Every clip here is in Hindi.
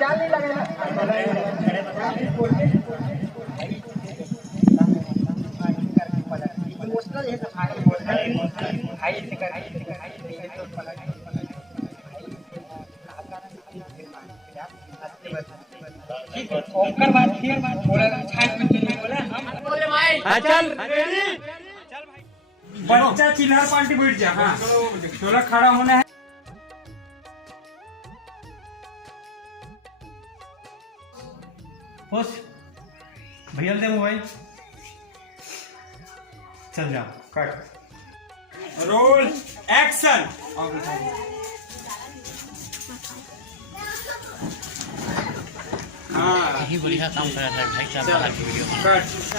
जाल नहीं लगेगा ओकर बात फिर बोला छाट में बोला हम बोले भाई चल रेडी चल भाई बच्चा चिल्हर पार्टी बैठ जा। हां थोड़ा खड़ा होना है। होश भैया दे मोबाइल चल जा कट रोल एक्शन। हाँ यही बढ़िया काम कर रहा है भाई साहब आज वीडियो कट।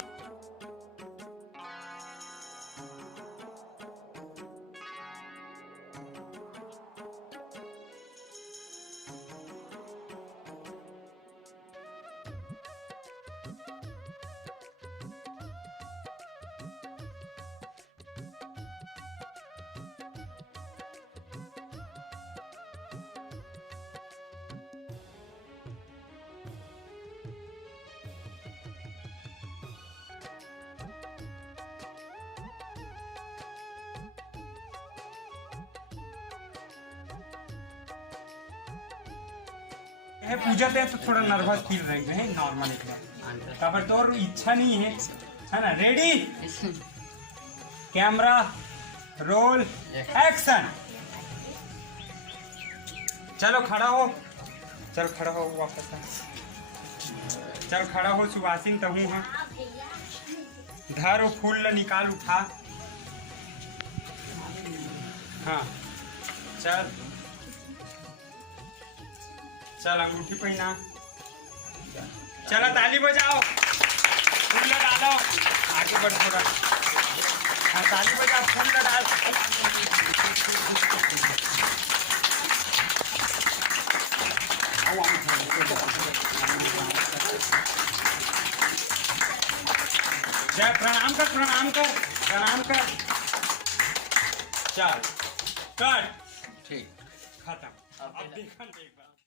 पूजा थे तो थोड़ा नर्वस फील रही है नॉर्मल एकदम काबर तो और इच्छा नहीं है ना। Ready camera roll action. चलो खड़ा हो चल खड़ा हो वापस चल खड़ा हो सुवासिन तो हूँ हाँ धर फूल ल निकाल उठा। हाँ चल चल अंगूठी पहना चला ताली बजाओ फूल डालो आगे बढ़ थोड़ा। हाँ ताली बजाओ फूल डाल जय प्रणाम कर प्रणाम कर प्रणाम कर। चल कट ठीक खत्म। अब देखा